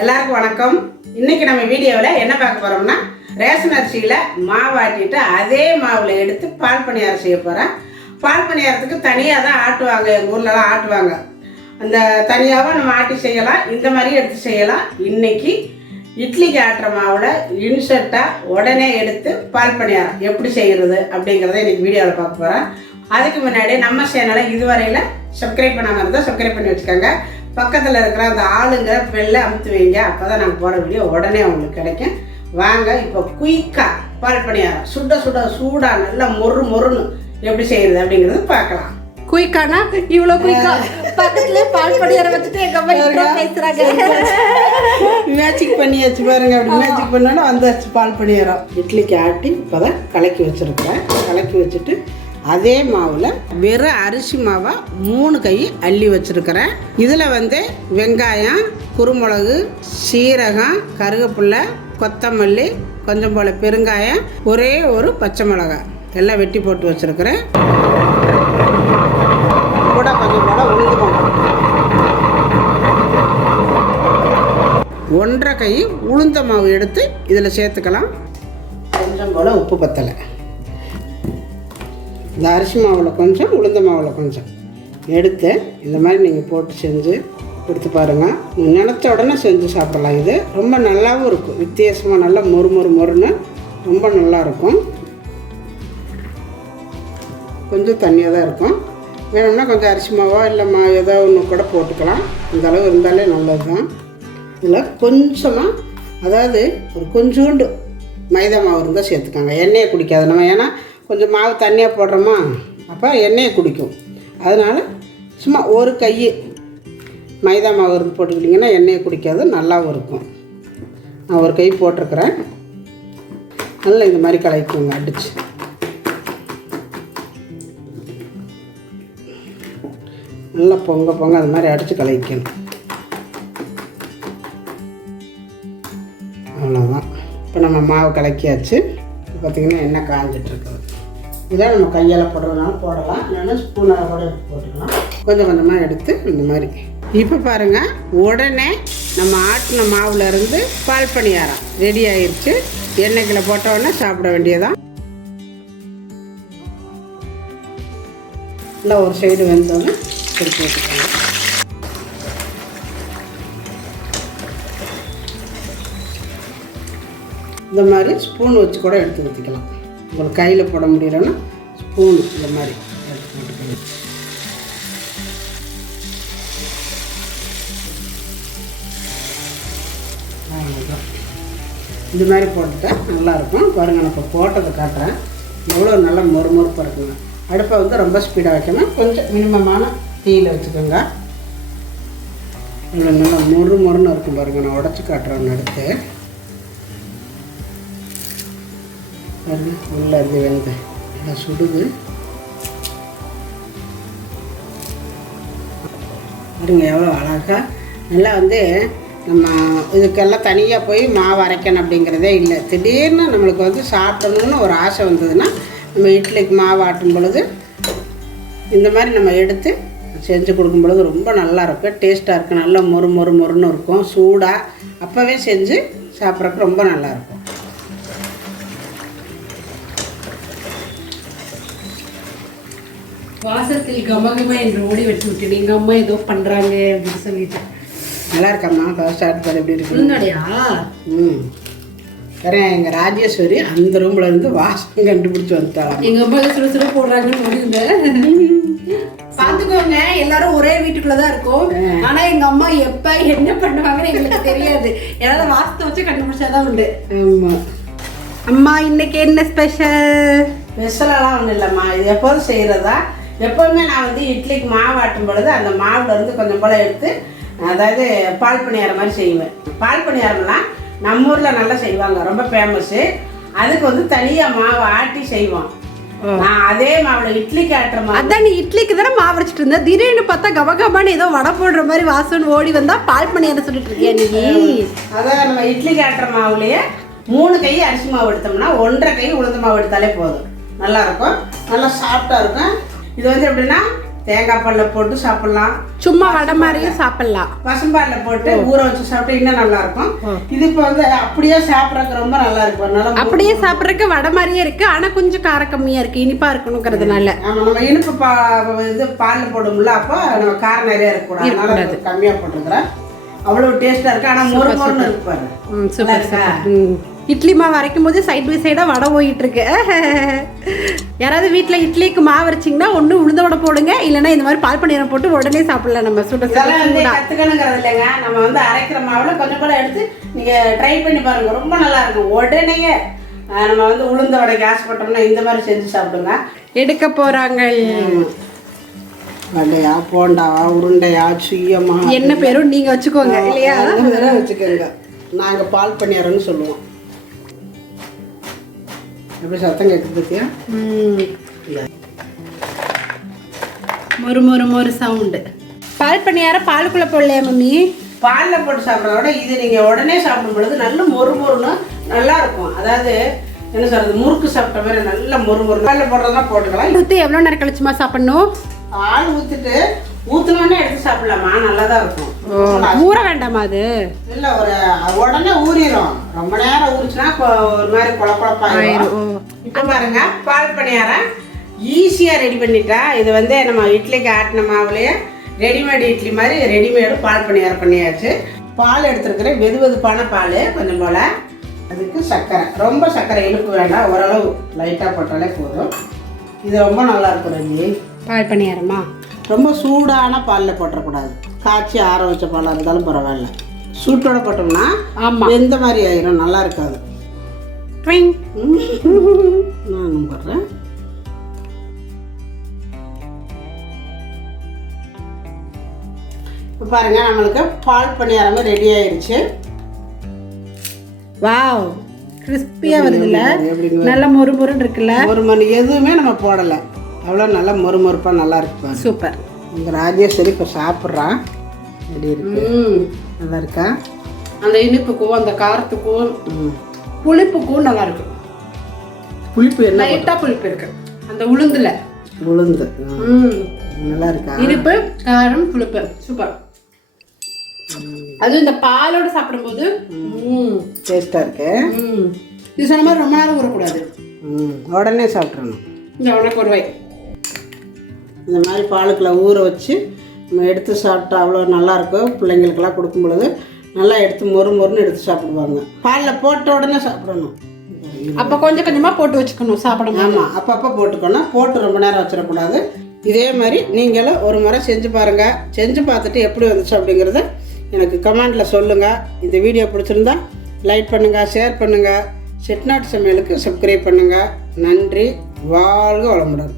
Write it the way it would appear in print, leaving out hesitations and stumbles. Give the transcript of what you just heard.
எல்லாருக்கும் வணக்கம். இன்னைக்கு நம்ம வீடியோவில் என்ன பார்க்க போறோம்னா, ரேஷன் அரிசியில் மாவு ஆட்டிட்டு அதே மாவில் எடுத்து பால் பணியாரம் செய்ய போகிறேன். பால் பணியாரத்துக்கு தனியாக தான் ஆட்டுவாங்க, எங்கள் ஊர்லலாம் ஆட்டுவாங்க. அந்த தனியாகவும் நம்ம ஆட்டி செய்யலாம், இந்த மாதிரியும் எடுத்து செய்யலாம். இன்னைக்கு இட்லிக்கு ஆட்டுற மாவில் இன்ஸ்டண்ட்டாக உடனே எடுத்து பால் பணியாரம் எப்படி செய்கிறது அப்படிங்கிறத இன்னைக்கு வீடியோவில் பார்க்க போகிறேன். அதுக்கு முன்னாடி நம்ம சேனலை இதுவரையில் சப்ஸ்கிரைப் பண்ணாமல் இருந்தால் சப்ஸ்கிரைப் பண்ணி வச்சுக்கோங்க. பக்கத்தில் இருக்கிற அந்த ஆளுங்க பெல்ல அமுத்து வைங்க, அப்போ தான் நாங்கள் போகிற வீடியோ உடனே உங்களுக்கு கிடைக்கும். வாங்க இப்போ குயிக்காக பால் பணியாரம் சூடாக நல்லா மொறுன்னு எப்படி செய்கிறது அப்படிங்கிறது பார்க்கலாம். குயிக்கானா இவ்வளோ குயிக்கா பக்கத்துலேயே பால் பணியாரம் வச்சுட்டு எங்கள் அம்மா இவ்வளோ பேசுகிறாங்க. மேஜிக் பண்ணியாச்சு பாருங்க. அப்படி மேஜிக் பண்ணோன்னா வந்தாச்சு பால் பணியாரம். இட்லிக்கு ஆட்டி இப்போ தான் கலக்கி வச்சுருக்கேன். கலக்கி வச்சுட்டு அதே மாவில் வெறும் அரிசி மாவை 3 கை அள்ளி வச்சுருக்கிறேன். இதில் வெங்காயம், குருமிளகு, சீரகம், கருவேப்பிலை, கொத்தமல்லி, கொஞ்சம் போல் பெருங்காயம், ஒரே ஒரு பச்சை மிளகாய் எல்லாம் வெட்டி போட்டு வச்சுருக்கிறேன். கூட கொஞ்சம் போல் உளுந்து மாவு, 1.5 கை உளுந்த மாவு எடுத்து இதில் சேர்த்துக்கலாம். கொஞ்சம் போல் உப்பு பத்தலை. இந்த அரிசி மாவில் கொஞ்சம், உளுந்த மாவில் கொஞ்சம் எடுத்து இந்த மாதிரி நீங்கள் போட்டு செஞ்சு கொடுத்து பாருங்கள். நினச்ச உடனே செஞ்சு சாப்பிடலாம். இது ரொம்ப நல்லாவும் இருக்கும், வித்தியாசமாக நல்லா மொறுன்னு ரொம்ப நல்லாயிருக்கும். கொஞ்சம் தண்ணியாக தான் இருக்கும். வேணும்னா கொஞ்சம் அரிசி மாவோ இல்லை ஏதோ ஒன்று கூட போட்டுக்கலாம். இந்த அளவு இருந்தாலே நல்லது தான். இதில் கொஞ்சமாக, அதாவது ஒரு கொஞ்சோண்டு மைதா மாவு இருந்தால் சேர்த்துக்காங்க. எண்ணெயை குடிக்காது நம்ம, ஏன்னா கொஞ்சம் மாவு தண்ணியாக போடுறோமா, அப்போ எண்ணெயை குடிக்கும். அதனால் சும்மா ஒரு கை மைதா மாவு இருந்து போட்டுக்கிட்டிங்கன்னா எண்ணெயை குடிக்காது, நல்லாவும் இருக்கும். நான் ஒரு கை போட்டிருக்கிறேன். நல்லா இந்த மாதிரி கலக்கிக்கோங்க அடிச்சு. நல்லா பொங்க அது மாதிரி அடித்து கலக்கிக்கணும். அவ்வளோதான். இப்போ நம்ம மாவு கலக்கியாச்சு. பார்த்திங்கன்னா எண்ணெய் காஞ்சிட்ருக்குது. இதான் நம்ம கையால் போடுறதுனால போடலாம், இல்லைன்னா ஸ்பூனால் கூட எடுத்து போட்டுக்கலாம். கொஞ்சமாக எடுத்து இந்த மாதிரி. இப்போ பாருங்கள், உடனே நம்ம ஆட்டின மாவுலேருந்து பால் பணியாரம் ரெடி ஆயிடுச்சு. எண்ணெய்க்கில் போட்ட உடனே சாப்பிட வேண்டியதான். இல்லை ஒரு சைடு வெந்தோடனே திருப்பி வச்சுக்கோங்க. இந்த மாதிரி ஸ்பூன் வச்சு கூட எடுத்து ஊற்றிக்கலாம். உங்களுக்கு கையில் போட முடியலன்னா ஸ்பூன் இந்த மாதிரி எடுத்து போட்டுக்கலாம். அவ்வளோதான். இந்த மாதிரி போட்டுட்டா நல்லாயிருக்கும். பாருங்கள், நான் இப்போ போட்டதை காட்டுறேன். எவ்வளோ நல்லா மொறுப்பாக இருக்குங்க. அடுப்பை ரொம்ப ஸ்பீடாக வைக்கணும், கொஞ்சம் மினிமமான தீயில் வச்சுக்கோங்க. இவ்வளோ நல்லா மொறுன்னு இருக்கும் பாருங்கள். நான் உடச்சி காட்டுறேன். எடுத்து உள்ள இருந்து வெந்து நல்லா சுடுது பாருங்க, எவ்வளோ அழகாக நல்லா நம்ம இதுக்கெல்லாம் தனியாக போய் மாவு அரைக்கணும் அப்படிங்கிறதே இல்லை. திடீர்னு நம்மளுக்கு சாப்பிடணும்னு ஒரு ஆசை வந்ததுன்னா நம்ம இட்லிக்கு மாவு ஆட்டும் பொழுது இந்த மாதிரி நம்ம எடுத்து செஞ்சு கொடுக்கும் பொழுது ரொம்ப நல்லாயிருக்கும், டேஸ்ட்டாக இருக்கும். நல்லா மொறுன்னு இருக்கும். சூடாக அப்போவே செஞ்சு சாப்பிட்றதுக்கு ரொம்ப நல்லாயிருக்கும். வாசத்தில் கமகமா என்று ஓடி வச்சு விட்டு எங்கள் அம்மா ஏதோ பண்ணுறாங்க அப்படின்னு சொல்லிட்டு. நல்லா இருக்காம்மா. ஃபர்ஸ்ட் ஸ்டார்ட் பண்ண எப்படி இருக்கு? முன்னாடியா? வேற எங்கள் ராஜேஸ்வரி அந்த ரூமில் இருந்து வாசம் கண்டுபிடிச்சி வந்துட்டாங்க. எங்கள் அம்மா சுட போடுறாங்கன்னு முடியுங்க. பார்த்துக்கோங்க, எல்லாரும் ஒரே வீட்டுக்குள்ளே தான் இருக்கும். ஆனால் எங்கள் அம்மா எப்போ என்ன பண்ணுவாங்கன்னு எங்களுக்கு தெரியாது. எல்லாரும் வாசத்தை வச்சு கண்டுபிடிச்சாதான் உண்டு. ஆமாம். அம்மா இன்னைக்கு என்ன ஸ்பெஷலாலாம் ஒன்றும் இல்லைம்மா. இது எப்போதும் செய்கிறதா. எப்போதுமே நான் இட்லிக்கு மாவு ஆட்டும் பொழுது அந்த மாவில் கொஞ்சம் போல் எடுத்து, அதாவது பால் பணியாரம் மாதிரி செய்வேன். பால் பணியாரம்லாம் நம்ம ஊரில் நல்லா செய்வாங்க, ரொம்ப ஃபேமஸ்ஸு. அதுக்கு தனியாக மாவு ஆட்டி செய்வோம். நான் அதே மாவில் இட்லிக்கு ஆட்டுற மாதிரி. அதான் நீ இட்லிக்கு தானே மாவு அரைச்சிட்டு இருந்தேன். திடீர்னு பார்த்தா கபகபான்னு ஏதோ வடை போடுற மாதிரி வாசன் ஓடி வந்தா பால் பணியாரம் சொல்லிட்டு இருக்கியா நீ? அதான் நம்ம இட்லிக்கு ஆட்டுற மாவுலேயே 3 கை அரிசி மாவு எடுத்தோம்னா 1.5 கை உளுந்து மாவு எடுத்தாலே போதும். நல்லாயிருக்கும், நல்லா சாஃப்டாக இருக்கும். இது எப்படின்னா தேங்காய் பாலில் போட்டு சாப்பிடலாம், சும்மா வடை மாதிரியும் சாப்பிடலாம், பசும்பாலில் போட்டு ஊற வச்சு சாப்பிட்டா இன்னும் நல்லா இருக்கும். இது இப்போ வந்து அப்படியே சாப்பிட்றதுக்கு ரொம்ப நல்லா இருக்கும். அதனால அப்படியே சாப்பிட்றதுக்கு வடை மாதிரியே இருக்கு, ஆனா கொஞ்சம் கார கம்மியா இருக்கு, இனிப்பா இருக்கணுங்கிறதுனால. ஆமா, நம்ம இனிப்பு இது பாலில் போடும்ல, அப்போ நம்ம காரம் நிறைய இருக்கக்கூடாது, அதனால கம்மியாக போட்டுக்கிறேன். அவ்வளோ டேஸ்டா இருக்கு. ஆனா மொறு மொறுன்னு இருக்கு பாரு. சூப்பர். இட்லி மாவு அரைக்கும் போது சைட் பை சைடா வடை போயிட்டு இருக்கு. யாராவது வீட்டுல இட்லிக்கு மாவு அரைச்சிங்கன்னா ஒண்ணு உளுந்த வடை போடுங்க, இல்லைன்னா இந்த மாதிரி பால் பணியாரம் போட்டு உடனே சாப்பிடலாம். நம்ம கத்துக்கணுங்கிறது இல்லைங்க, நம்ம வந்து அரைக்கிற மாவுல கொஞ்சம் கூட எடுத்து நீங்க ட்ரை பண்ணி பாருங்க, ரொம்ப நல்லா இருக்கும். உடனே நம்ம வந்து உளுந்த வடைக்கு ஆசைப்பட்டோம்னா இந்த மாதிரி செஞ்சு சாப்பிடுங்க. எடுக்க போறாங்க வடையா, போண்டாவா, உருண்டையா, சுயமா, என்ன பேரும் நீங்க வச்சுக்கோங்க இல்லையா? வச்சுக்கோங்க. நாங்க பால் பணியாரம்னு சொல்லுவோம். எப்படி சத்தம் கேட்குது பத்தியா? மொறு மொறு மொறு சவுண்டு. பால் பணியாரம் பாலுக்குள்ள போடலையா மம்மி? பாலில் போட்டு சாப்பிட்றத விட இது நீங்கள் உடனே சாப்பிடும் பொழுது நல்ல மொறு மொறுன்னு நல்லா இருக்கும். அதாவது என்ன சொல்றது, முறுக்கு சாப்பிட்ட மாதிரி நல்ல மொறு மொறு. பாலில் போடுறதா போட்டுக்கலாம். ஊற்றி எவ்வளோ நேரம் கழிச்சுமா சாப்பிடணும்? பால் ஊற்றிட்டு ஊற்றினோடனே எடுத்து சாப்பிடலாமா, நல்லா தான் இருக்கும். ஊற வேண்டாமா அது? இல்லை, ஒரு உடனே ஊறிடும். ரொம்ப நேரம் ஊறிச்சுன்னா ஒரு மாதிரி குழப்பாயிரும். இப்போ பாருங்க, பால் பணியாரம் ஈஸியாக ரெடி பண்ணிட்டா. இது வந்து நம்ம இட்லிக்கு ஆட்டின மாவுலேயே ரெடிமேட் இட்லி மாதிரி ரெடிமேடு பால் பணியாரம் பண்ணியாச்சு. பால் எடுத்துருக்கிறேன், வெது வெதுப்பான பால் கொஞ்சம் போல். அதுக்கு சர்க்கரை, ரொம்ப சர்க்கரை இழுப்பு வேண்டாம், ஓரளவு லைட்டாக போட்டாலே போதும். இது ரொம்ப நல்லா இருக்கும். ரெடி பால் பணியாரமா ரொம்ப சூடான பாலில் போட்டக்கூடாது, காய்ச்சி ஆற வச்ச பாலாக இருந்தாலும் பரவாயில்ல. சூட்டோட போட்டோம்னா எந்த மாதிரி ஆயிரும், நல்லா இருக்காது. நான் போடுறேன். இப்போ பாருங்க, நம்மளுக்கு பால் பணியாரமே ரெடி ஆயிடுச்சு. வாவ், கிறிஸ்பியாக வருதுல்ல, நல்ல மொறு மொறுன்னு இருக்குல்ல. ஒரு மணி எதுவுமே நம்ம போடலை, அவ்வளோ நல்லா மொறு மொறுப்பாக நல்லா இருக்கு. சூப்பர். இந்த ராஜேஸ்வரி இப்போ சாப்பிட்றான். எப்படி இருக்கு, நல்லா இருக்கா? அந்த இனிப்புக்கும் அந்த காரத்துக்கும் புளிப்புக்கும் நல்லா இருக்கு. புளிப்பு என்ன? லைட்டாக புளிப்பு இருக்கு அந்த உளுந்துல. உளுந்து நல்லா இருக்கா? இனிப்பு, காரம், புளிப்பு, சூப்பர். அதுவும் இந்த பாலோட சாப்பிடும்போது டேஸ்டாக இருக்கு. இது சொன்ன மாதிரி ரொம்ப நேரம் ஊறக்கூடாது, உடனே சாப்பிட்றணும். இந்த உனக்கு ஒரு வை இந்த மாதிரி பாலுக்குள்ள ஊற வச்சு நம்ம எடுத்து சாப்பிட்டா அவ்வளோ நல்லாயிருக்கும். பிள்ளைங்களுக்கெல்லாம் கொடுக்கும் பொழுது நல்லா எடுத்து மொறு மொறுன்னு எடுத்து சாப்பிடுவாங்க. பாலில் போட்ட உடனே சாப்பிடணும். அப்போ கொஞ்சம் கொஞ்சமாக போட்டு வச்சுக்கணும் சாப்பிடணும். ஆமாம், அப்பப்போ போட்டுக்கணும். போட்டு ரொம்ப நேரம் வச்சிடக்கூடாது. இதே மாதிரி நீங்களும் ஒரு முறை செஞ்சு பாருங்கள். செஞ்சு பார்த்துட்டு எப்படி வந்துச்சு அப்படிங்கிறத எனக்கு கமெண்டில் சொல்லுங்கள். இந்த வீடியோ பிடிச்சிருந்தா லைக் பண்ணுங்கள், ஷேர் பண்ணுங்கள். செட்டிநாடு சமையலுக்கு சப்ஸ்கிரைப் பண்ணுங்கள். நன்றி. வாழ்க வளமுடன்.